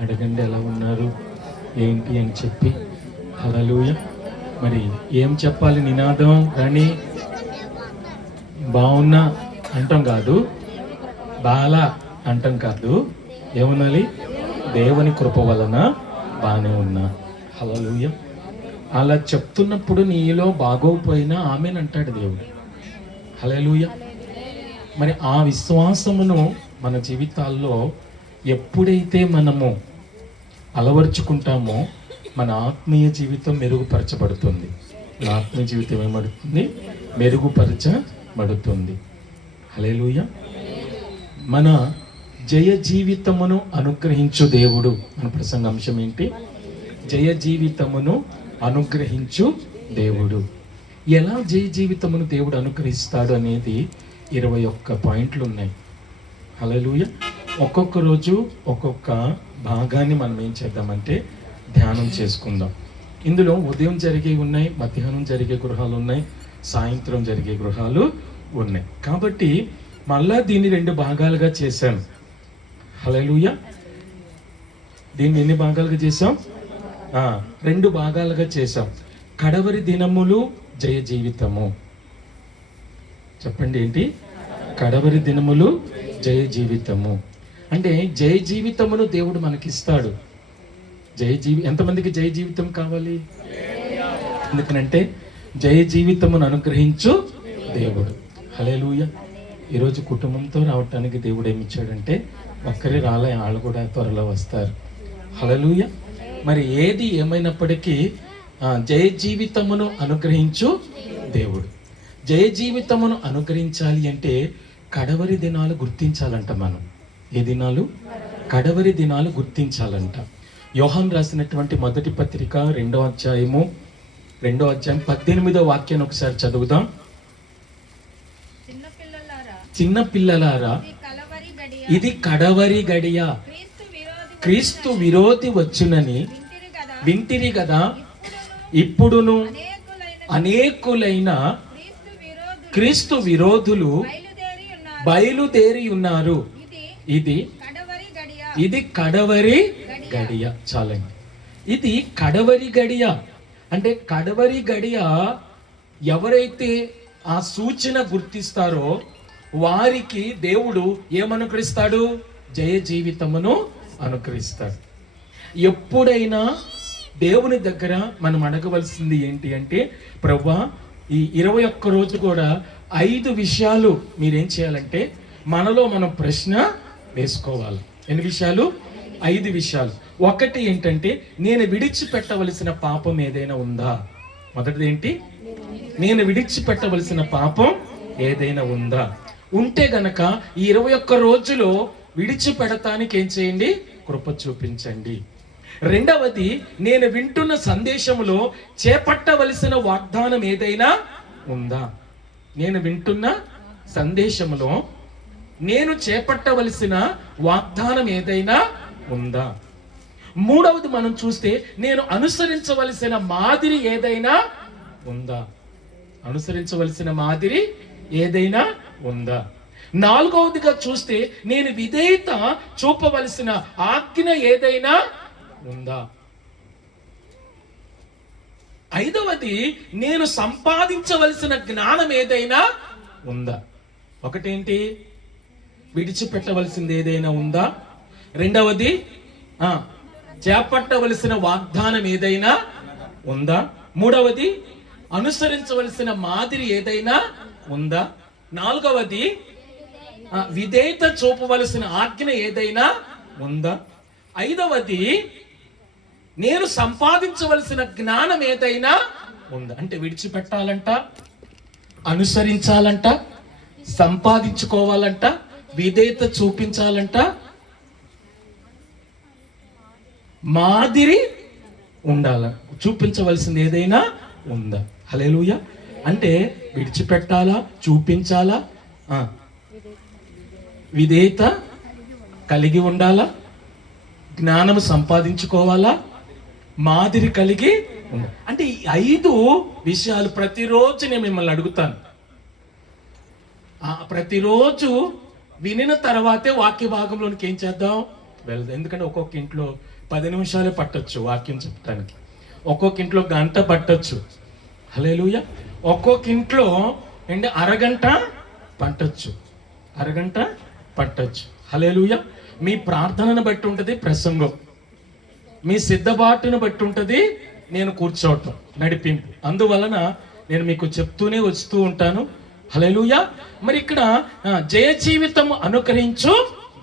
అడగండి ఎలా ఉన్నారు ఏంటి అని చెప్పి. హల్లెలూయా. మరి ఏం చెప్పాలి నినాదం రాని? బాగున్నా అంటాం కాదు, బాలా అంటాం కాదు, ఏమనాలి? దేవుని కృప వలన బాగానే ఉన్నా. హల్లెలూయా. అలా చెప్తున్నప్పుడు నీలో బాగోపోయినా ఆమెనంటాడు దేవుడు. హల్లెలూయా. మరి ఆ విశ్వాసమును మన జీవితాల్లో ఎప్పుడైతే మనము అలవర్చుకుంటామో మన ఆత్మీయ జీవితం మెరుగుపరచబడుతుంది. మన ఆత్మీయ జీవితం ఏమడుతుంది? మెరుగుపరచబడుతుంది. హల్లెలూయా. మన జయ జీవితమును అనుగ్రహించు దేవుడు మన ప్రసంగాంశం ఏంటి? జయ జీవితమును అనుగ్రహించు దేవుడు. ఎలా జయ జీవితమును దేవుడు అనుగ్రహిస్తాడు అనేది 21 పాయింట్లు ఉన్నాయి. హల్లెలూయా. ఒక్కొక్క రోజు ఒక్కొక్క భాగాన్ని మనం ఏం చేద్దామంటే ధ్యానం చేసుకుందాం. ఇందులో ఉదయం జరిగే ఉన్నాయి, మధ్యాహ్నం జరిగే గృహాలు ఉన్నాయి, సాయంత్రం జరిగే గృహాలు ఉన్నాయి. కాబట్టి మళ్ళా దీన్ని 2 భాగాలుగా చేశాను. హల్లెలూయా. దీన్ని ఎన్ని భాగాలుగా చేసాం? 2 భాగాలుగా చేసాం. కడవరి దినములు జయ జీవితము. చెప్పండి ఏంటి? కడవరి దినములు జయ జీవితము. అంటే జయ జీవితమును దేవుడు మనకిస్తాడు. ఎంతమందికి జయ జీవితం కావాలి? ఎందుకనంటే జయ జీవితమును అనుగ్రహించు దేవుడు. హల్లెలూయా. ఈరోజు కుటుంబంతో రావటానికి దేవుడు ఏమిచ్చాడంటే ఒక్కరే రాలే, వాళ్ళు కూడా త్వరలో వస్తారు. హల్లెలూయా. మరి ఏది ఏమైనప్పటికీ జయ జీవితమును అనుగ్రహించు దేవుడు. జయ జీవితమును అనుగ్రహించాలి అంటే కడవరి దినాలు గుర్తించాలంట. మనం ఏ దినాలు? కడవరి దినాలు గుర్తించాలంట. యోహాను రాసినటువంటి మొదటి పత్రిక 2వ అధ్యాయం 18వ వాక్యాన్ని ఒకసారి చదువుదాం. చిన్న పిల్లలారా, ఇది కడవరి గడియ, క్రీస్తు విరోధి వచ్చునని వింటిరి కదా. ఇప్పుడును అనేకులైన క్రీస్తు విరోధులు బయలుదేరి ఉన్నారు. ఇది కడవరి గడియ. చాలండి. ఇది కడవరి గడియ. అంటే కడవరి గడియ ఎవరైతే ఆ సూచన గుర్తిస్తారో వారికి దేవుడు ఏమనుగ్రహిస్తాడు? జయ జీవితమును అనుగ్రహిస్తాడు. ఎప్పుడైనా దేవుని దగ్గర మనం అడగవలసింది ఏంటి అంటే, ప్రభువా ఈ 21 రోజు కూడా 5 విషయాలు మీరేం చేయాలంటే మనలో మనం ప్రశ్న వేసుకోవాలి. ఎన్ని విషయాలు? 5 విషయాలు. ఒకటి ఏంటంటే, నేను విడిచిపెట్టవలసిన పాపం ఏదైనా ఉందా? మొదటిది ఏంటి? నేను విడిచిపెట్టవలసిన పాపం ఏదైనా ఉందా? ఉంటే గనక ఈ 21 రోజులో విడిచిపెడతానికి ఏం చేయండి? కృప చూపించండి. రెండవది, నేను వింటున్న సందేశంలో చేపట్టవలసిన వాగ్దానం ఏదైనా ఉందా? నేను వింటున్న సందేశంలో నేను చేపట్టవలసిన వాగ్దానం ఏదైనా ఉందా? మూడవది మనం చూస్తే నేను అనుసరించవలసిన మాదిరి ఏదైనా ఉందా? అనుసరించవలసిన మాదిరి ఏదైనా ఉందా? నాలుగవదిగా చూస్తే నేను విధేయత చూపవలసిన ఆజ్ఞ ఏదైనా ఉందా? ఐదవది, నేను సంపాదించవలసిన జ్ఞానం ఏదైనా ఉందా? ఒకటేంటి? విడిచిపెట్టవలసింది ఏదైనా ఉందా? రెండవది, చేపట్టవలసిన వాగ్దానం ఏదైనా ఉందా? మూడవది, అనుసరించవలసిన మాదిరి ఏదైనా ఉందా? నాలుగవది, విధేయత చూపవలసిన ఆజ్ఞ ఏదైనా ఉందా? ఐదవది, నేను సంపాదించవలసిన జ్ఞానం ఏదైనా ఉందా? అంటే విడిచిపెట్టాలంట, అనుసరించాలంట, సంపాదించుకోవాలంట, విధేయత చూపించాలంట, మాదిరి ఉండాల, చూపించవలసింది ఏదైనా ఉందా? హల్లెలూయా. అంటే విడిచిపెట్టాలా, చూపించాలా, విధేయత కలిగి ఉండాలా, జ్ఞానం సంపాదించుకోవాలా, మాదిరి కలిగి ఉండాలి. అంటే ఈ 5 విషయాలు ప్రతిరోజు నేను మిమ్మల్ని అడుగుతాను. ప్రతిరోజు వినిన తర్వాతే వాక్య భాగంలోనికి ఏం చేద్దాం? వెళ్ళదు. ఎందుకంటే ఒక్కొక్క ఇంట్లో 10 నిమిషాలే పట్టొచ్చు వాక్యం చెప్పడానికి, ఒక్కొక్క ఇంట్లో గంట పట్టొచ్చు. హల్లెలూయా. ఒక్కొక్క ఇంట్లో అరగంట పట్టొచ్చు, అరగంట పట్టొచ్చు. హల్లెలూయా. మీ ప్రార్థనను బట్టి ఉంటుంది ప్రసంగం, మీ సిద్ధబాటును బట్టి ఉంటుంది నేను కూర్చోవటం, నడిపింపు. అందువలన నేను మీకు చెప్తూనే వస్తూ ఉంటాను. హల్లెలూయా. మరి ఇక్కడ జయ జీవితం అనుకరించు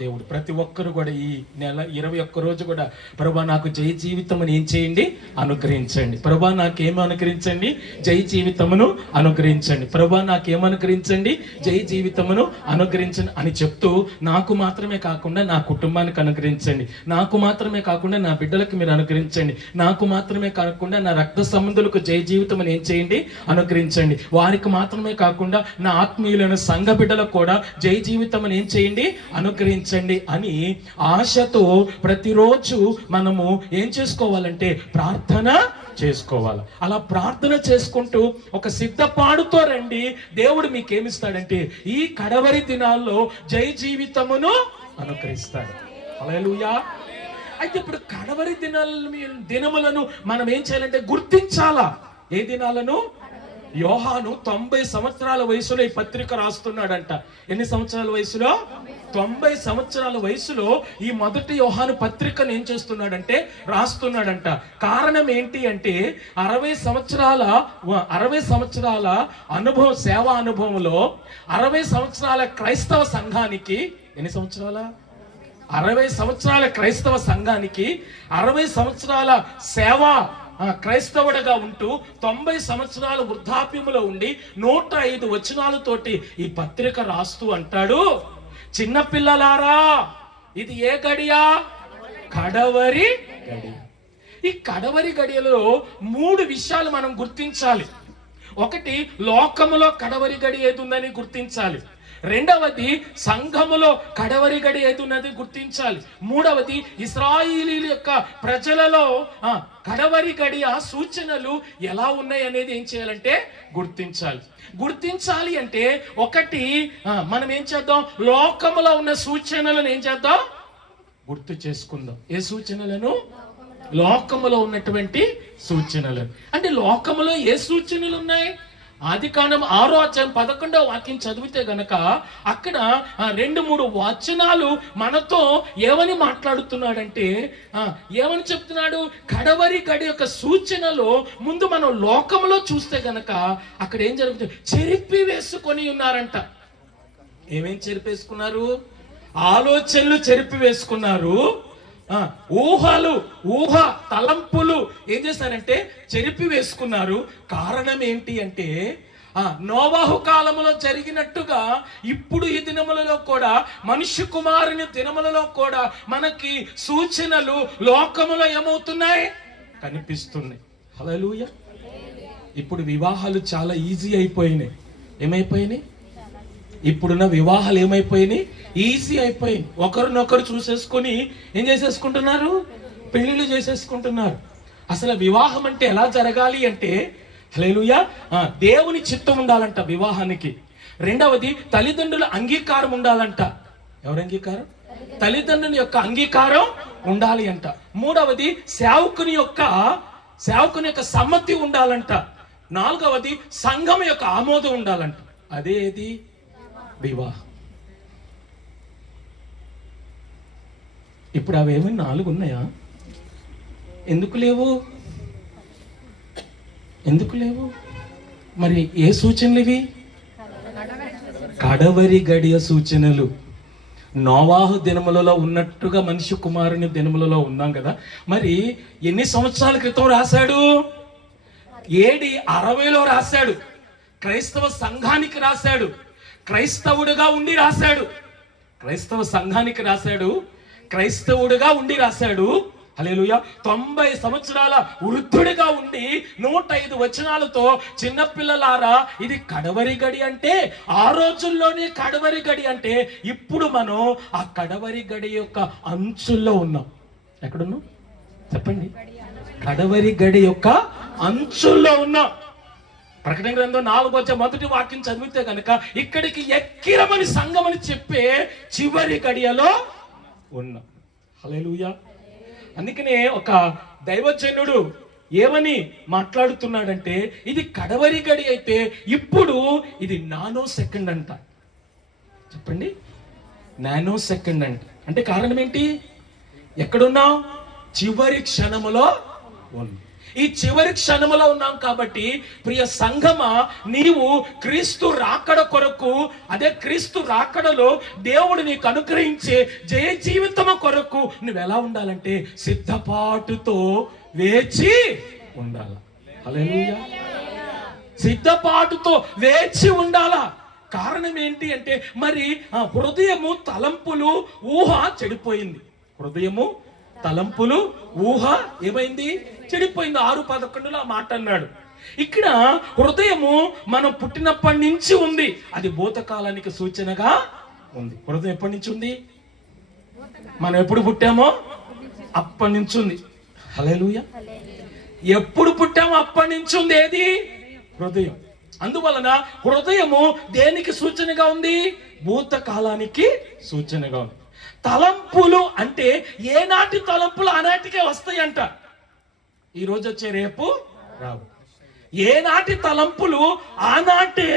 దేవుడు. ప్రతి ఒక్కరు కూడా ఈ నెల 21 రోజు కూడా ప్రభా నాకు జయ జీవితం అని ఏం చేయండి, అనుగ్రహించండి. ప్రభా నాకేమో అనుగ్రహించండి, జయ జీవితమును అనుగ్రహించండి. ప్రభా నాకేమో అనుగ్రహించండి, జయ జీవితమును అనుగ్రహించండి అని చెప్తూ నాకు మాత్రమే కాకుండా నా కుటుంబానికి అనుగ్రహించండి, నాకు మాత్రమే కాకుండా నా బిడ్డలకు మీరు అనుగ్రహించండి, నాకు మాత్రమే కాకుండా నా రక్త సంబంధులకు జయ జీవితం అని ఏం చేయండి, అనుగ్రహించండి. వారికి మాత్రమే కాకుండా నా ఆత్మీయులైన సంఘ బిడ్డలకు కూడా జయ జీవితం అని ఏం చేయండి, అనుగ్రహించండి అని ఆశతో ప్రతిరోజు మనము ఏం చేసుకోవాలంటే ప్రార్థన చేసుకోవాలి. అలా ప్రార్థన చేసుకుంటూ ఒక సిద్ధపాడుతో రండి. దేవుడు మీకేమిస్తాడంటే ఈ కడవరి దినాల్లో జయ జీవితమును అనుగ్రహిస్తాడు. హల్లెలూయా. అయితే ఇప్పుడు కడవరి దినములను మనం ఏం చేయాలంటే గుర్తించాలా. ఏ దినాలను? యోహాను 90 సంవత్సరాల వయసులో ఈ పత్రిక రాస్తున్నాడంట. ఎన్ని సంవత్సరాల వయసులో? 90 సంవత్సరాల వయసులో ఈ మొదటి యోహాను పత్రికను ఏం చేస్తున్నాడంటే రాస్తున్నాడంట. కారణం ఏంటి అంటే 60 సంవత్సరాల అనుభవం, సేవా అనుభవంలో 60 సంవత్సరాల క్రైస్తవ సంఘానికి, ఎన్ని సంవత్సరాల? 60 సంవత్సరాల క్రైస్తవ సంఘానికి 60 సంవత్సరాల సేవా క్రైస్తవుడిగా ఉంటూ 90 సంవత్సరాల వృద్ధాప్యములో ఉండి 105 వచనాలతోటి ఈ పత్రిక రాస్తూ అంటాడు, చిన్నపిల్లలారా ఇది ఏ గడియా? కడవరి గడియ. ఈ కడవరి గడియలో 3 విషయాలు మనం గుర్తించాలి. ఒకటి, లోకములో కడవరి గడి ఏది ఉందని గుర్తించాలి. రెండవది, సంఘములో కడవరి గడి ఏది ఉన్నది గుర్తించాలి. మూడవది, ఇశ్రాయేలీయుల యొక్క ప్రజలలో కడవరి గడియ సూచనలు ఎలా ఉన్నాయి అనేది ఏం చేయాలంటే గుర్తించాలి. గుర్తించాలి అంటే ఒకటి, మనం ఏం చేద్దాం, లోకములో ఉన్న సూచనలను ఏం చేద్దాం, గుర్తు చేసుకుందాం. ఏ సూచనలను? లోకములో ఉన్నటువంటి సూచనలను. అంటే లోకములో ఏ సూచనలు ఉన్నాయి? ఆదికాండం 6వ అధ్యాయం 11వ వాక్యం చదివితే గనక అక్కడ 2-3 వచనాలు మనతో ఏమని మాట్లాడుతున్నాడంటే, ఏమని చెప్తున్నాడు? కడవరి గడి యొక్క సూచనలో ముందు మనం లోకంలో చూస్తే గనక అక్కడ ఏం జరుగుతుంది? చెరిపి వేసుకొని ఉన్నారంట. ఏమేం చెరిపేసుకున్నారు? ఆలోచనలు చెరిపి వేసుకున్నారు. ఊహ తలంపులు ఏం చేశారంటే చెరిపి వేసుకున్నారు. కారణం ఏంటి అంటే నోవాహు కాలములో జరిగినట్టుగా ఇప్పుడు ఈ దినములలో కూడా, మనుష్య కుమారుని దినములలో కూడా మనకి సూచనలు లోకములో ఏమవుతున్నాయి? కనిపిస్తున్నాయి. హల్లెలూయా. ఇప్పుడు వివాహాలు చాలా ఈజీ అయిపోయినాయి. ఏమైపోయినాయి? ఇప్పుడున్న వివాహాలు ఏమైపోయినాయి? ఈజీ అయిపోయింది. ఒకరినొకరు చూసేసుకొని ఏం చేసేసుకుంటున్నారు? పెళ్లిళ్ళు చేసేసుకుంటున్నారు. అసలు వివాహం అంటే ఎలా జరగాలి అంటే, హల్లెలూయా, దేవుని చిత్తం ఉండాలంట వివాహానికి. రెండవది, తల్లిదండ్రుల అంగీకారం ఉండాలంట. ఎవరి అంగీకారం? తల్లిదండ్రుల యొక్క అంగీకారం ఉండాలి అంట. మూడవది, సేవకుని యొక్క సమ్మతి ఉండాలంట. నాలుగవది, సంఘం యొక్క ఆమోదం ఉండాలంట. అదేది? వివాహం. ఇప్పుడు అవేమీ 4 ఉన్నాయా? ఎందుకు లేవు? మరి ఏ సూచనలు ఇవి? కడవరి గడియ సూచనలు. నోవాహు దినములలో ఉన్నట్టుగా మనిషి కుమారుని దినములలో ఉన్నాం కదా. మరి ఎన్ని సంవత్సరాల క్రితం రాశాడు? AD 60లో రాశాడు. క్రైస్తవ సంఘానికి రాశాడు. క్రైస్తవుడుగా ఉండి రాశాడు. క్రైస్తవ సంఘానికి రాశాడు. క్రైస్తవుడుగా ఉండి రాశాడు. హల్లెలూయా. 90 సంవత్సరాల వృద్ధుడిగా ఉండి 105 వచనాలతో, చిన్నపిల్లలారా ఇది కడవరి గడి అంటే, ఆ రోజుల్లోనే కడవరి గడి అంటే, ఇప్పుడు మనం ఆ కడవరి గడి యొక్క అంచుల్లో ఉన్నాం. ఎక్కడున్నాం చెప్పండి? కడవరి గడి యొక్క అంచుల్లో ఉన్నాం. ప్రకటన గ్రంథం 4వ అధ్యాయం 1వ వాక్యం చదివితే కనుక ఇక్కడికి ఎక్కిరమని సంఘం అని చెప్పే చివరి గడియలో ఉన్నాం. హల్లెలూయా. అందుకనే ఒక దైవజనుడు ఏమని మాట్లాడుతున్నాడంటే, ఇది కడవరి గడి అయితే ఇప్పుడు ఇది నానో సెకండ్ అంట. చెప్పండి, నానో సెకండ్ అంట. అంటే కారణం ఏంటి? ఎక్కడున్నావు? చివరి క్షణములో ఉంది. ఈ చివరి క్షణములో ఉన్నాం కాబట్టి ప్రియ సంఘమా, నీవు క్రీస్తు రాకడ కొరకు, అదే క్రీస్తు రాకడలో దేవుడు నీకు అనుగ్రహించే జయ జీవితము కొరకు నువ్వు ఎలా ఉండాలంటే సిద్ధపాటుతో వేచి ఉండాల. హల్లెలూయా. సిద్ధపాటుతో వేచి ఉండాలా. కారణం ఏంటి అంటే, మరి హృదయము తలంపులు ఊహ చెడిపోయింది. హృదయము తలంపులు ఊహ ఏమైంది? చెడిపోయింది. 6:11 ఆ మాట అన్నాడు. ఇక్కడ హృదయము మనం పుట్టినప్పటి నుంచి ఉంది, అది భూతకాలానికి సూచనగా ఉంది. హృదయం ఎప్పటి నుంచి ఉంది? మనం ఎప్పుడు పుట్టామో అప్పటి నుంచి ఉంది. హల్లెలూయా. ఎప్పుడు పుట్టామో అప్పటి నుంచి ఉంది ఏది? హృదయం. అందువలన హృదయము దేనికి సూచనగా ఉంది? భూతకాలానికి సూచనగా ఉంది. తలంపులు అంటే ఏనాటి తలంపులు ఆనాటికే వస్తాయంట. ఈ రోజు వచ్చే రేపు రావు. ఏనాటి తలంపులు ఆనాటే,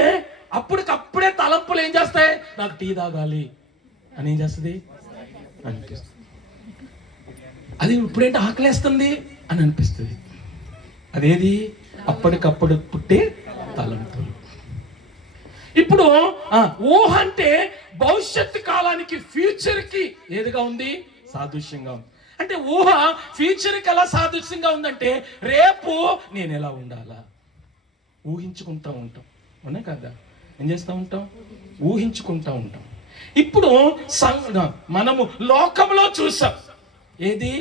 అప్పటికప్పుడే తలంపులు ఏం చేస్తాయి? నాకు టీ తాగాలి అని ఏం చేస్తుంది అనిపిస్తుంది. అది ఇప్పుడేంటి ఆకలేస్తుంది అని అనిపిస్తుంది. అదేది? అప్పటికప్పుడు పుట్టే తలంపులు. ఇప్పుడు ఊహ అంటే భవిష్యత్తు కాలానికి, ఫ్యూచర్ కి ఏదిగా ఉంది? సాదృశ్యంగా ఉంది. అంటే ఊహ ఫ్యూచర్ కి ఎలా సాదృశ్యంగా ఉందంటే, రేపు నేను ఎలా ఉండాలా ఊహించుకుంటా ఉంటాం. అవునా కదా? ఏం చేస్తూ ఉంటాం? ఊహించుకుంటా ఉంటాం. ఇప్పుడు మనము లోకంలో చూసాం ఏది?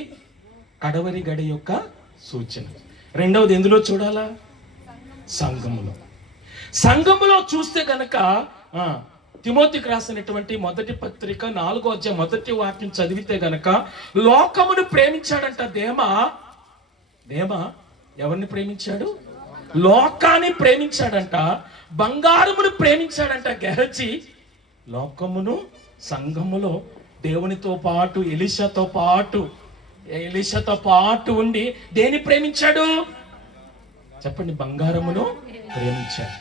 కడవరి గడి యొక్క సూచన. రెండవది ఎందులో చూడాలా? సంఘములో. సంఘములో చూస్తే గనక తిమోతికి రాసినటువంటి మొదటి పత్రిక 4వ అధ్యాయం మొదటి వాక్యం చదివితే గనక, లోకమును ప్రేమించాడంట దేమా. ఎవరిని ప్రేమించాడు? లోకాన్ని ప్రేమించాడంట. బంగారమును ప్రేమించాడంట గెహజీ. లోకమును సంఘములో దేవునితో పాటు ఎలీషాతో పాటు ఉండి దేని ప్రేమించాడు? చెప్పండి. బంగారమును ప్రేమించాడు.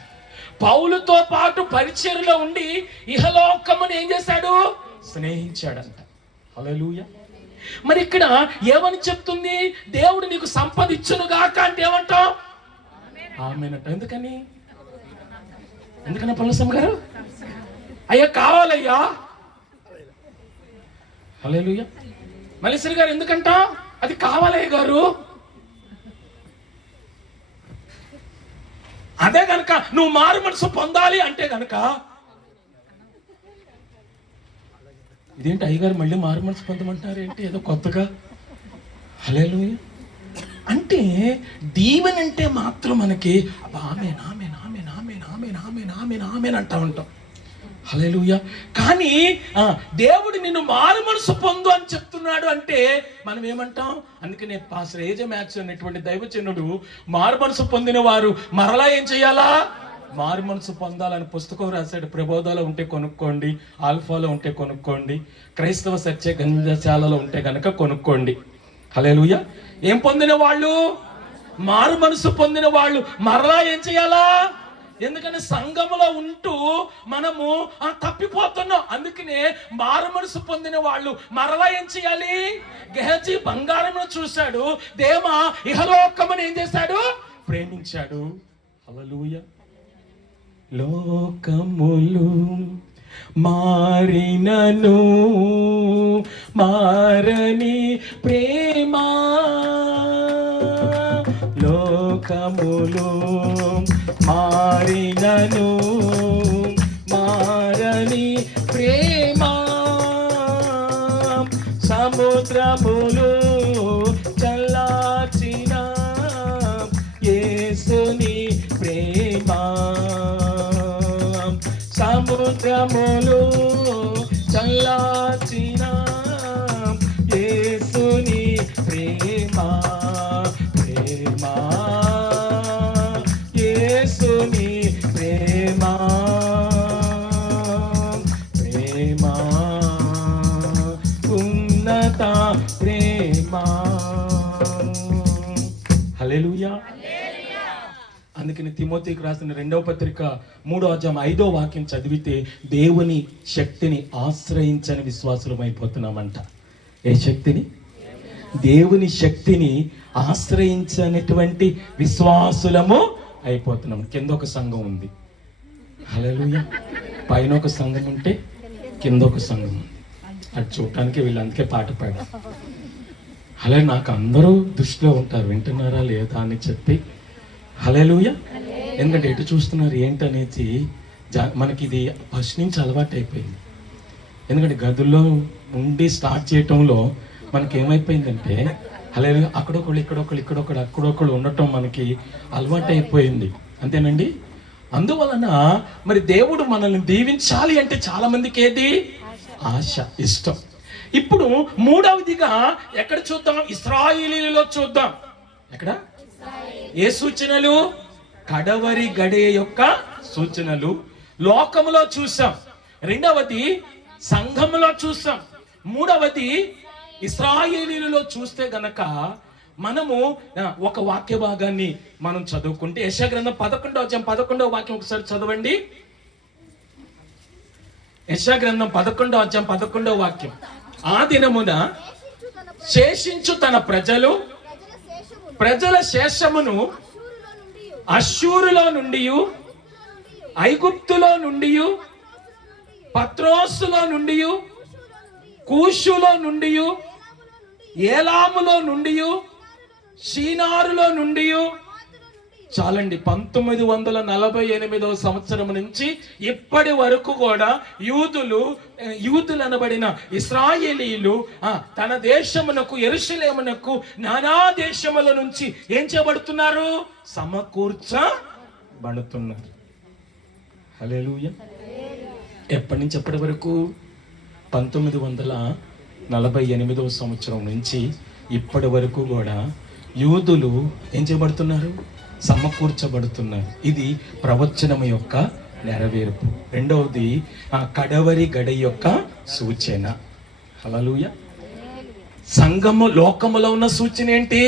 పౌలుతో పాటు పరిచర్యలో ఉండి ఇహలోకమును ఏం చేశాడు? స్నేహించాడంట. హల్లెలూయా. మరి ఇక్కడ ఏమని చెప్తుంది? దేవుడు నీకు సంపద ఇచ్చును గాక అంటే ఏమంటావు? ఆమేనంట. ఎందుకన్నా పల్లసమ్మ గారు? అయ్యా కావాలయ్యా. హల్లెలూయా. మల్లేశ్వరి గారు ఎందుకంట? అది కావాలయ్య గారు. అదే గనక నువ్వు మారు మనసు పొందాలి అంటే గనక, ఇదేంటి అయ్యగారు మళ్ళీ మారు మనసు పొందమంటారు ఏంటి ఏదో కొత్తగా? హల్లెలూయా. అంటే దీవెనంటే మాత్రం మనకి ఆమేన్ ఆమేన్ ఆమేన్ ఆమేన్ ఆమేన్ ఆమేన్ ఆమేన్ ఆమేన్ అంటా ఉంటాం. హల్లెలూయా. కానీ దేవుడు నిన్ను మారు మనసు పొందు అని చెప్తున్నాడు అంటే మనం ఏమంటాం? అందుకనే పాస్టర్ ఏజే మ్యాథ్స్ అనేటువంటి దైవజనుడు మారు మనసు పొందిన వారు మరలా ఏం చేయాలా? మారు మనసు పొందాలని పుస్తకం రాశాడు. ప్రబోధాలో ఉంటే కొనుక్కోండి, ఆల్ఫాలో ఉంటే కొనుక్కోండి, క్రైస్తవ సత్య గ్రంథశాలలో ఉంటే గనక కొనుక్కోండి. హల్లెలూయా. ఏం పొందిన వాళ్ళు? మారు మనసు పొందిన వాళ్ళు మరలా ఏం చేయాలా? ఎందుకంటే సంఘములో ఉంటూ మనము తప్పిపోతున్నాం. అందుకనే మారు మనసు పొందిన వాళ్ళు మరలా ఏం చేయాలి? గెహజీ బంగారమును చూశాడు, దేమా ఇహలోకమును ఏం చేశాడు? ప్రేమించాడు. హల్లెలూయా. లోకములు మారినను మారని ప్రేమ, లోకములు మారినను మారని ప్రేమ, సముద్రములు చల్లార్చిన యేసుని ప్రేమ, సముద్రములు చల్లార్చిన యేసుని ప్రేమ, ప్రేమ యేసుని ప్రేమ, ప్రేమ ఉన్నత హల్లెలూయా. అందుకని తిమోతికి రాసిన 2వ పత్రిక 3వ అధ్యాయం 5వ వాక్యం చదివితే దేవుని శక్తిని ఆశ్రయించని విశ్వాసులం అయిపోతున్నామంట. ఏ శక్తిని? దేవుని శక్తిని ఆశ్రయించనటువంటి విశ్వాసులము అయిపోతున్నాం. కింద ఒక సంఘం ఉంది, హల్లెలూయా. పైన ఒక సంఘం ఉంటే కింద ఒక సంఘం ఉంది. అది చూడటానికి వీళ్ళు అందుకే పాట పాడారు. అలా నాకు అందరూ దృష్టిలో ఉంటారు, వింటున్నారా లేదా అని చెప్పి. హల్లెలూయా. ఎందుకంటే ఎటు చూస్తున్నారు ఏంటనేది మనకి ఇది ఫస్ట్ నుంచి అలవాటు అయిపోయింది. ఎందుకంటే గదుల్లో ఉండి స్టార్ట్ చేయటంలో మనకి ఏమైపోయిందంటే హల్లెలూయా అక్కడొకళ్ళు ఉండటం మనకి అలవాటు అయిపోయింది. అంతేనండి. అందువలన మరి దేవుడు మనల్ని దీవించాలి అంటే చాలా మందికి ఏది? ఆశ, ఇష్టం. ఇప్పుడు 3వదిగా ఎక్కడ చూద్దాం? ఇశ్రాయేలీయులలో చూద్దాం. ఎక్కడ? ఏ సూచనలు? కడవరి గడియ యొక్క సూచనలు లోకములో చూసాం. 2వది సంఘములో చూసాం. 3వది ఇశ్రాయేలీయులలో చూస్తే గనక మనము ఒక వాక్య భాగాన్ని మనం చదువుకుంటే యెషయా గ్రంథం 11వ అధ్యాయం 11వ వాక్యం ఒకసారి చదవండి. యెషయా గ్రంథం 11వ అధ్యాయం 11వ వాక్యం. ఆ దినమున శేషించు తన ప్రజల శేషమును అష్షూరులో నుండి, ఐగుప్తులో నుండి, పత్రోసులో నుండి, కూషులో నుండి, ఏలాములో నుండి, షీనారులో నుండి. చాలండి. 1948వ సంవత్సరం నుంచి ఇప్పటి వరకు కూడా యూదులు అనబడిన ఇశ్రాయేలీయులు తన దేశమునకు యెరూషలేమునకు నానా దేశముల నుంచి ఏం చేయబడుతున్నారు? సమకూర్చబడుతున్నారు. హల్లెలూయా. ఎప్పటి నుంచి ఎప్పటి వరకు? 1948వ సంవత్సరం నుంచి ఇప్పటి వరకు కూడా యూదులు ఏం చేయబడుతున్నారు? సమకూర్చబడుతున్నారు. ఇది ప్రవచనం యొక్క నెరవేర్పు. 2వది కడవరి గడి యొక్క సూచన. హల్లెలూయా. సంఘము లోకములో ఉన్న సూచన ఏంటి?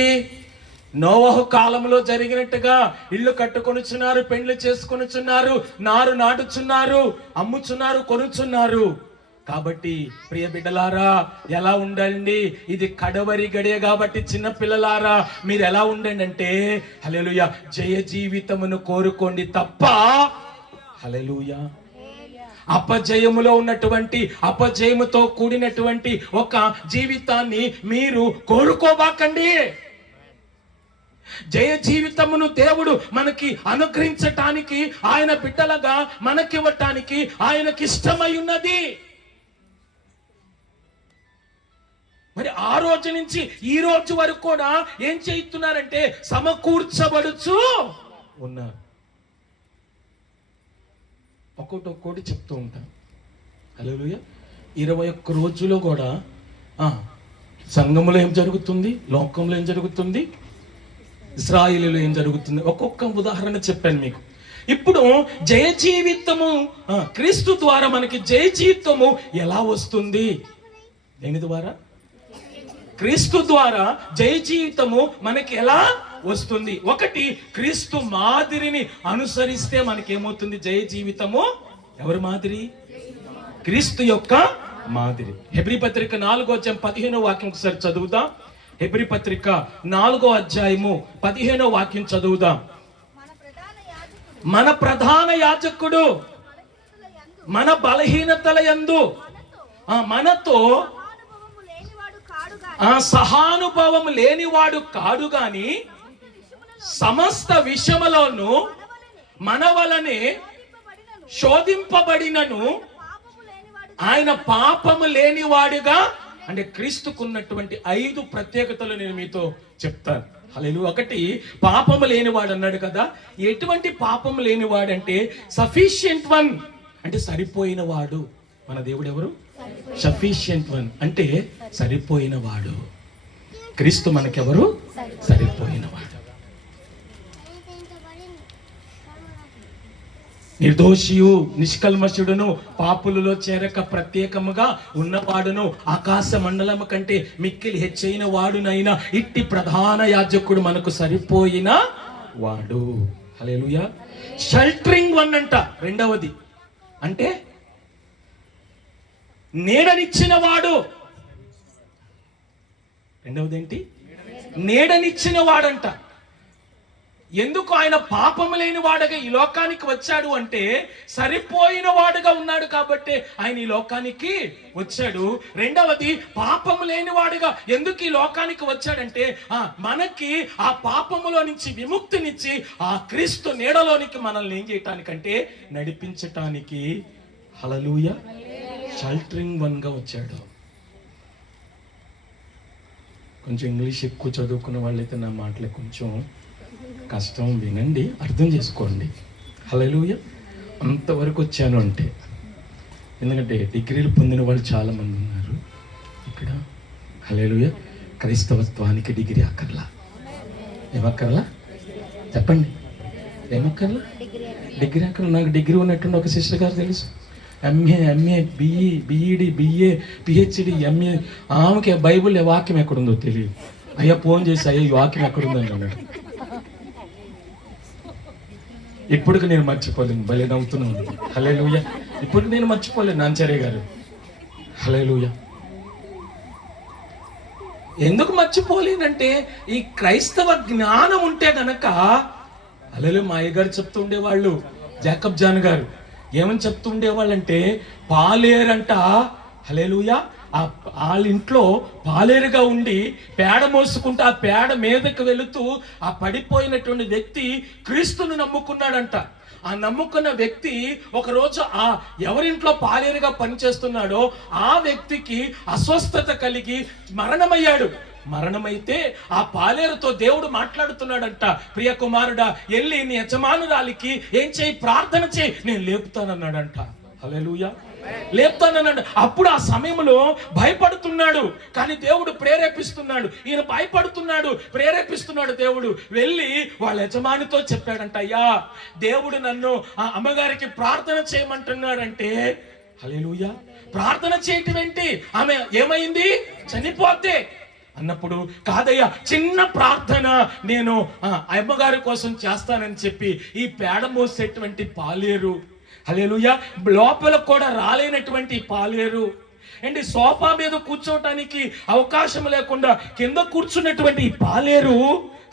నోవహు కాలంలో జరిగినట్టుగా ఇల్లు కట్టుకొనుచున్నారు, పెండ్లు చేసుకొనుచున్నారు, నారు నాటుచున్నారు, అమ్ముచున్నారు, కొనుచున్నారు. కాబట్టి ప్రియ బిడ్డలారా ఎలా ఉండండి? ఇది కడవరి గడియ కాబట్టి చిన్న పిల్లలారా మీరు ఎలా ఉండండి అంటే హల్లెలూయా జయ జీవితమును కోరుకోండి తప్ప హల్లెలూయా అపజయములో ఉన్నటువంటి అపజయముతో కూడినటువంటి ఒక జీవితాన్ని మీరు కోరుకోబాకండి. జయ జీవితమును దేవుడు మనకి అనుగ్రహించటానికి, ఆయన బిడ్డలుగా మనకివ్వటానికి ఆయనకి ఇష్టమై ఉన్నది. మరి ఆ రోజు నుంచి ఈ రోజు వరకు కూడా ఏం చేస్తున్నారంటే సమకూర్చబడుచు ఉన్నారు. ఒక్కోటి చెప్తూ ఉంటాను. హల్లెలూయా. 21 రోజులో కూడా సంఘములో ఏం జరుగుతుంది, లోకంలో ఏం జరుగుతుంది, ఇశ్రాయేలులో ఏం జరుగుతుంది, ఒక్కొక్క ఉదాహరణ చెప్పాను మీకు. ఇప్పుడు జయ జీవితము క్రీస్తు ద్వారా మనకి జయ జీవితము ఎలా వస్తుంది? దేని ద్వారా? క్రీస్తు ద్వారా జయ జీవితము మనకి ఎలా వస్తుంది? ఒకటి, క్రీస్తు మాదిరిని అనుసరిస్తే మనకేమవుతుంది జయ జీవితము? ఎవరి మాదిరి? క్రీస్తు యొక్క మాదిరి. హెబ్రీ పత్రిక 4వ అధ్యాయం 15వ వాక్యం ఒకసారి చదువుదాం. హెబ్రీ పత్రిక 4వ అధ్యాయము 15వ వాక్యం చదువుదాం. మన ప్రధాన యాజకుడు మన బలహీనతల యందు మనతో సహానుభవం లేనివాడు కాడు గాని సమస్త విషయములోను మన వలనే శోధింపబడినను ఆయన పాపము లేనివాడుగా. అంటే క్రీస్తుకున్నటువంటి 5 ప్రత్యేకతలు నేను మీతో చెప్తాను. హల్లెలూయా. ఒకటి, పాపము లేనివాడు అన్నాడు కదా. ఎటువంటి పాపము లేనివాడంటే సఫిషియంట్ వన్, అంటే సరిపోయిన వాడు. మన దేవుడు ఎవరు? సఫిషియంట్ వన్ అంటే సరిపోయిన వాడు. క్రీస్తు మనకెవరు? సరిపోయిన వాడు. నిర్దోషియు నిష్కల్మషుడును పాపులలో చేరక ప్రత్యేకముగా ఉన్నవాడును ఆకాశ మండలము కంటే మిక్కిలి హెచ్చైన వాడునైనా ఇట్టి ప్రధాన యాజకుడు మనకు సరిపోయిన వాడు. హల్లెలూయా. షెల్టరింగ్ వన్ అంట. రెండవది అంటే నీడనిచ్చిన వాడు. రెండవది ఏంటి? నీడనిచ్చిన వాడంట. ఎందుకు ఆయన పాపము లేని వాడుగా ఈ లోకానికి వచ్చాడు అంటే సరిపోయిన వాడుగా ఉన్నాడు కాబట్టి ఆయన ఈ లోకానికి వచ్చాడు. రెండవది పాపము లేని వాడుగా ఎందుకు ఈ లోకానికి వచ్చాడంటే మనకి ఆ పాపములో నుంచి విముక్తినిచ్చి ఆ క్రీస్తు నీడలోనికి మనల్ని ఏం చేయటానికంటే నడిపించటానికి. హల్లెలూయా. షెల్టరింగ్ వన్ గా వచ్చాడు. కొంచెం ఇంగ్లీష్ ఎక్కువ చదువుకున్న వాళ్ళైతే నా మాటలే కొంచెం కష్టం, వినండి, అర్థం చేసుకోండి. హల్లెలూయా. అంతవరకు వచ్చాను అంటే ఎందుకంటే డిగ్రీలు పొందిన వాళ్ళు చాలామంది ఉన్నారు ఇక్కడ. హల్లెలూయా. క్రైస్తవత్వానికి డిగ్రీ అక్కర్లా. ఏమక్కర్లా చెప్పండి? ఏమక్కర్లా? డిగ్రీ అక్కర్లా. నాకు డిగ్రీ ఉన్నట్టుండి ఒక సిస్టర్ గారు తెలుసు, MA BE BEd BA PhD MA. ఆమెకి బైబుల్ వాక్యం ఎక్కడుందో తెలియదు. అయ్యా ఫోన్ చేసి అయ్యా ఈ వాక్యం ఎక్కడుందని అన్నాడు. ఇప్పటికి నేను మర్చిపోలేను. భలే నవ్వుతున్నాను. హల్లెలూయా. ఇప్పటికి నేను మర్చిపోలేను నాంచార్య గారు. హల్లెలూయా. ఎందుకు మర్చిపోలేనంటే ఈ క్రైస్తవ జ్ఞానం ఉంటే గనక. హల్లెలూయా. మా అయ్యగారు చెప్తూ ఉండేవాళ్ళు, జాకబ్ జాన్ గారు ఏమని చెప్తూ ఉండేవాళ్ళంటే పాలేరంట. హల్లెలూయా. వాళ్ళ ఇంట్లో పాలేరుగా ఉండి పేడ మోసుకుంటూ ఆ పేడ మీదకి వెళుతూ ఆ పడిపోయినటువంటి వ్యక్తి క్రీస్తును నమ్ముకున్నాడంట. ఆ నమ్ముకున్న వ్యక్తి ఒకరోజు ఆ ఎవరింట్లో పాలేరుగా పనిచేస్తున్నాడో ఆ వ్యక్తికి అస్వస్థత కలిగి మరణమయ్యాడు. మరణమైతే ఆ పాలేరుతో దేవుడు మాట్లాడుతున్నాడంట, ప్రియ కుమారుడా వెళ్ళి నీ యజమానురాలికి ఏం చేయి, ప్రార్థన చేయి, నేను లేపుతానన్నాడంట. హల్లెలూయా. లేపుతానన్నాడు. అప్పుడు ఆ సమయంలో భయపడుతున్నాడు, కానీ దేవుడు ప్రేరేపిస్తున్నాడు. ఈయన భయపడుతున్నాడు, ప్రేరేపిస్తున్నాడు దేవుడు. వెళ్ళి వాళ్ళ యజమానితో చెప్పాడంట, అయ్యా దేవుడు నన్ను ఆ అమ్మగారికి ప్రార్థన చేయమంటున్నాడంటే. హల్లెలూయా. ప్రార్థన చేయటం ఏంటి? ఆమె ఏమైంది? చనిపోతే అన్నప్పుడు కాదయ్యా చిన్న ప్రార్థన నేను అమ్మగారి కోసం చేస్తానని చెప్పి ఈ పేడ మోసేటువంటి పాలేరు. హల్లెలూయా. లోపల కూడా రాలేనటువంటి పాలేరు అండ్ సోఫా మీద కూర్చోవటానికి అవకాశం లేకుండా కింద కూర్చున్నటువంటి పాలేరు.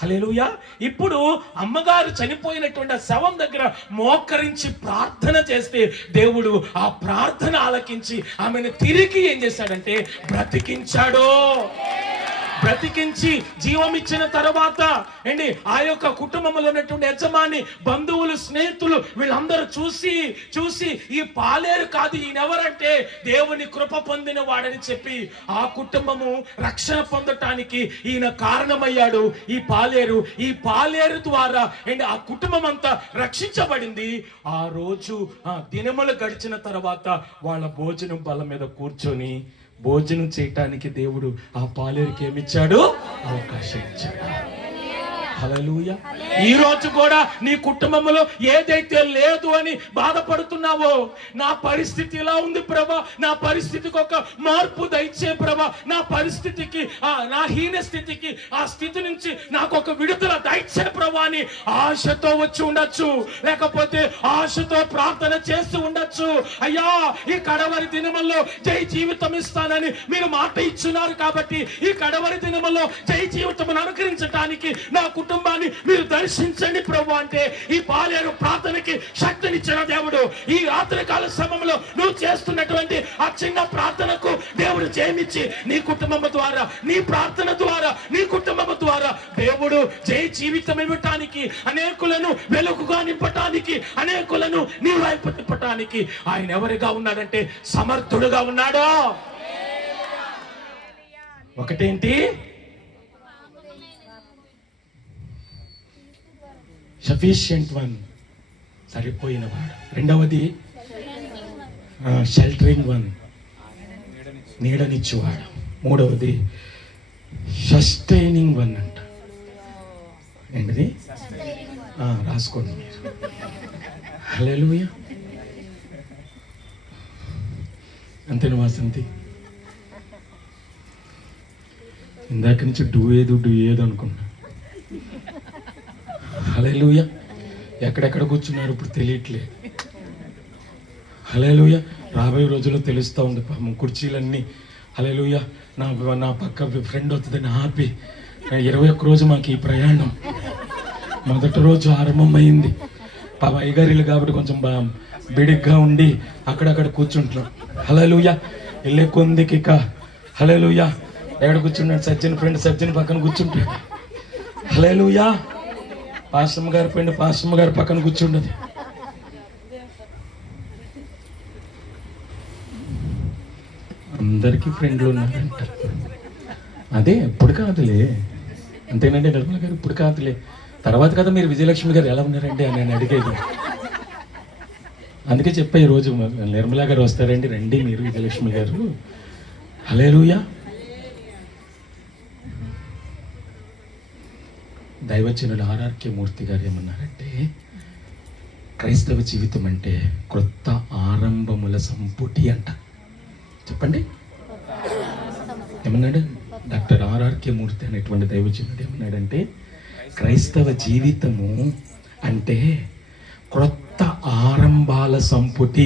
హల్లెలూయా. ఇప్పుడు అమ్మగారు చనిపోయినటువంటి ఆ శవం దగ్గర మోకరించి ప్రార్థన చేస్తే దేవుడు ఆ ప్రార్థన ఆలకించి ఆమెను తిరిగి ఏం చేశాడంటే బ్రతికించాడు. బ్రతికించి జీవం ఇచ్చిన తర్వాత అండి ఆ యొక్క కుటుంబంలో ఉన్నటువంటి యజమాని, బంధువులు, స్నేహితులు వీళ్ళందరూ చూసి ఈ పాలేరు కాదు ఈయనెవరంటే దేవుని కృప పొందిన వాడని చెప్పి ఆ కుటుంబము రక్షణ పొందటానికి ఈయన కారణమయ్యాడు. ఈ పాలేరు ద్వారా అండి ఆ కుటుంబం అంతా రక్షించబడింది. ఆ రోజు దినములు గడిచిన తర్వాత వాళ్ళ భోజనం బల్ల మీద కూర్చొని భోజనం చేయటానికి దేవుడు ఆ పాలేరుకి ఏమిచ్చాడు? అవకాశం ఇచ్చాడు. హల్లెలూయా. ఈ రోజు కూడా నీ కుటుంబంలో ఏదైతే లేదు అని బాధపడుతున్నావో, నా పరిస్థితి ఇలా ఉంది ప్రభా, నా పరిస్థితికి ఒక మార్పు దయచే ప్రభా, నా పరిస్థితికి నా హీన స్థితికి ఆ స్థితి నుంచి నాకు ఒక విడుదల దయచే ప్రభా అని ఆశతో వచ్చి ఉండొచ్చు, లేకపోతే ఆశతో ప్రార్థన చేస్తూ ఉండొచ్చు. అయ్యా ఈ కడవరి దినముల్లో జై జీవితం ఇస్తానని మీరు మాట ఇచ్చున్నారు కాబట్టి ఈ కడవరి దినముల్లో జై జీవితం అనుకరించడానికి నా కుటుంబాన్ని మీరు దర్శించండి ప్రభు అంటే ఈ పాలేరు ప్రార్థనకి శక్తినిచ్చిన దేవుడు ఈ రాత్రికాల సమయంలో నువ్వు చేస్తున్నటువంటి ఆ చిన్న ప్రార్థనకు దేవుడు జయమిచ్చి నీ కుటుంబం ద్వారా, నీ ప్రార్థన ద్వారా, నీ కుటుంబం ద్వారా దేవుడు జయ జీవితం ఇవ్వటానికి, అనేకులను వెలుగుగా నింపటానికి, అనేకులను నీ వైపు తిప్పటానికి ఆయన ఎవరిగా ఉన్నాడంటే సమర్థుడుగా ఉన్నాడు. ఒకటేంటి? సఫిషియంట్ వన్, సరిపోయినవాడు. రెండవది షెల్టరింగ్ వన్, నీడనిచ్చేవాడు. మూడవది సస్టైనింగ్ వన్ అంట. ఏంటిది? రాసుకోండి మీరు. హల్లెలూయా. అంతేనా వాసంతి? ఇందాక నుంచి డూ ఏదో అనుకున్నా. హల్లెలూయా. ఎక్కడెక్కడ కూర్చున్నారు ఇప్పుడు తెలియట్లే. హల్లెలూయా. రాబోయే రోజుల్లో తెలుస్తూ ఉంది పాపం కుర్చీలన్నీ. హల్లెలూయా. నా పక్క ఫ్రెండ్ వస్తుందని ఆపి 21 రోజు మాకు ఈ ప్రయాణం. మొదటి రోజు ఆరంభమైంది. పాప అయ్యగారిలు కాబట్టి కొంచెం బిడిగ్గా ఉండి అక్కడక్కడ కూర్చుంటున్నాం. హల్లెలూయా. వెళ్ళే కొందికి ఇక హల్లెలూయా. ఎక్కడ కూర్చున్నాడు? సజ్జన్ ఫ్రెండ్ సజ్జన్ పక్కన కూర్చుంటాడు. హల్లెలూయా. పాస్టమ్మ గారి ఫ్రెండ్ పాస్టమ్మ గారి పక్కన కూర్చుండదు. అందరికీ ఫ్రెండ్లు ఉన్నారంట. అదే ఇప్పుడు కాదులే. అంతేనండి నిర్మల గారు, ఇప్పుడు కాదులే, తర్వాత కదా మీరు విజయలక్ష్మి గారు ఎలా ఉన్నారండి అని నేను అడిగేది. అందుకే చెప్పా ఈరోజు నిర్మలా గారు వస్తారండి, రండి మీరు విజయలక్ష్మి గారు. హల్లెలూయా. దైవజనులు ఆర్ఆర్కే మూర్తి గారు ఏమన్నారంటే, క్రైస్తవ జీవితం అంటే క్రొత్త ఆరంభముల సంపుటి అంట. చెప్పండి ఏమన్నాడు? డాక్టర్ ఆర్ఆర్కే మూర్తి అనేటువంటి దైవజనుడు ఏమన్నాడంటే, క్రైస్తవ జీవితము అంటే క్రొత్త ఆరంభాల సంపుటి.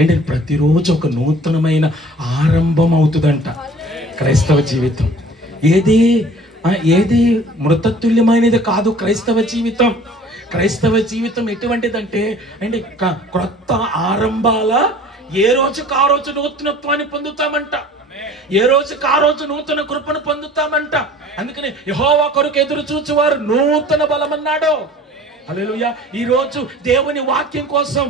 అంటే ప్రతిరోజు ఒక నూతనమైన ఆరంభం అవుతుందంట క్రైస్తవ జీవితం. ఏది మృతతుల్యమైనది కాదు క్రైస్తవ జీవితం. క్రైస్తవ జీవితం ఎటువంటిదంటే అంటే క్రొత్త ఆరంభాల, ఏ రోజుకు ఆ రోజు నూతనత్వాన్ని పొందుతామంట, ఏ రోజుకు ఆ రోజు నూతన కృపను పొందుతామంట. అందుకని యెహోవా కొరకు ఎదురు చూచువారు నూతన బలం అన్నాడు. హల్లెలూయా. ఈ రోజు దేవుని వాక్యం కోసం,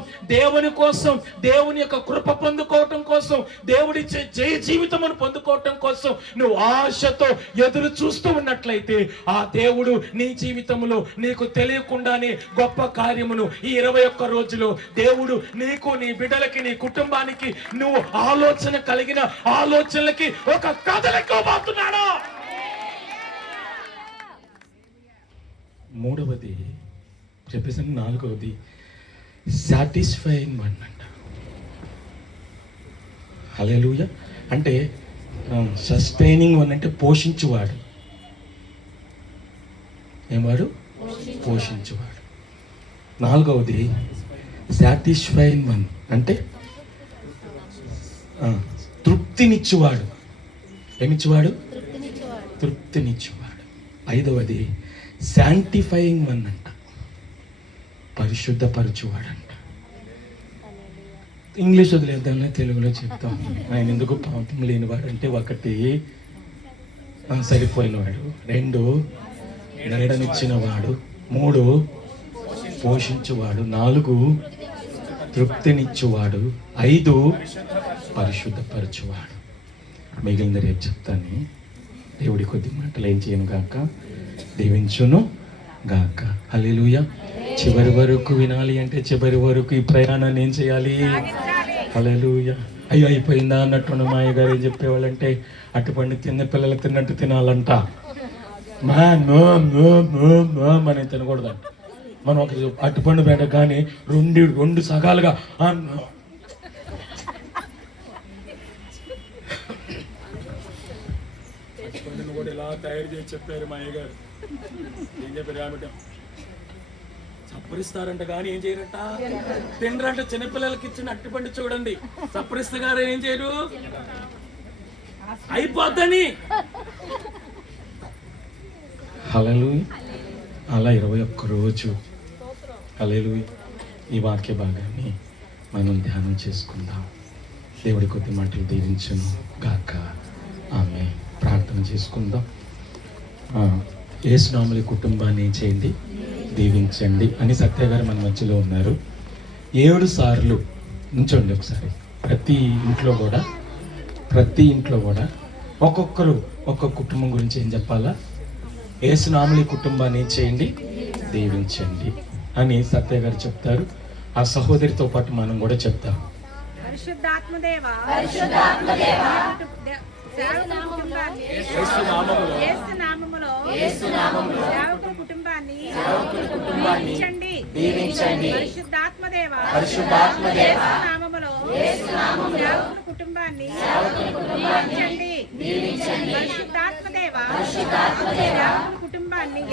దేవుని యొక్క కృప పొందుకోవటం కోసం, దేవుడి జయ జీవితమును పొందుకోవటం కోసం నువ్వు ఆశతో ఎదురు చూస్తూ ఉన్నట్లయితే ఆ దేవుడు నీ జీవితంలో నీకు తెలియకుండానే గొప్ప కార్యమును ఈ 21 రోజులో దేవుడు నీకు, నీ బిడ్డలకి, నీ కుటుంబానికి నువ్వు ఆలోచన కలిగిన ఆలోచనలకి ఒక కథలెక్కబోతున్నాడు. మూడవది చెప్పేసాను. 4వది సాటిస్ఫైయింగ్ వన్ అంట. హల్లెలూయా. అంటే సస్టైనింగ్ వన్ అంటే పోషించువాడు. ఏమాడు? పోషించువాడు. 4వది సాటిస్ఫైయింగ్ వన్ అంటే తృప్తినిచ్చువాడు. ఏమిచ్చువాడు? తృప్తినిచ్చువాడు. 5వది శాంటిఫైయింగ్ వన్ అంట, పరిశుద్ధపరచువాడంట. ఇంగ్లీష్ వదిలేద్దామని తెలుగులో చెప్తాం. ఆయన ఎందుకు పాపం లేనివాడు అంటే 1 సరిపోయినవాడు, 2 నీడనిచ్చినవాడు, 3 పోషించువాడు, 4 తృప్తినిచ్చువాడు, 5 పరిశుద్ధపరచువాడు. మిగిలిన రేపు చెప్తాను. దేవుడి కొద్ది మాటలు ఏం చేయను గాక, దీవించును గాక. హల్లెలూయా. చివరి వరకు వినాలి అంటే చివరి వరకు ఈ ప్రయాణాన్ని ఏం చేయాలి? హల్లెలూయా. అయ్యో అయిపోయిందా అన్నట్టు మా అయ్యగారు ఏం చెప్పేవాళ్ళంటే, అటుపండి తిన్న పిల్లలు తిన్నట్టు తినాలంట. మనం తినకూడదంట. మనం ఒక అటుపండు బెడ కానీ 2 సగాలుగా అటుపండును కూడా ఇలా తయారు చేసి చెప్పారు మా అయ్యగారు. ఏం చెప్పారు ఆమెట? సప్పరిస్తారంట కానీ ఏం చేయరంట, తినరంట. చిన్నపిల్లలకి ఇచ్చిన అట్టిపండు చూడండి, సప్పరిస్తే గారు ఏం చేయరు, అయిపోద్దని. హల్లెలూయా. అలా 21 రోజు హల్లెలూయా ఈ వాక్య భాగాన్ని మనం ధ్యానం చేసుకుందాం. దేవుడి కొద్ది మాటలు దీవించును గాక. ఆమె ప్రార్థన చేసుకుందాం. యేసునామములో కుటుంబాన్ని చేయండి, దీవించండి అని సత్య గారు మన మధ్యలో ఉన్నారు. 7 సార్లు నుంచోండి ఒకసారి. ప్రతి ఇంట్లో కూడా ఒక్కొక్కరు ఒక్కొక్క కుటుంబం గురించి ఏం చెప్పాలా? యేసునామములో కుటుంబాన్ని చేయండి, దీవించండి అని సత్య గారు చెప్తారు. ఆ సహోదరితో పాటు మనం కూడా చెప్తాం. పరిశుద్ధాత్మదేవా కుటుంబాన్ని పరిశుద్ధాత్మదేవ నామములో సేవకుని కుటుంబాన్ని దీవించండి. పరిశుద్ధాత్మదేవ సేవకుని కుటుంబాన్ని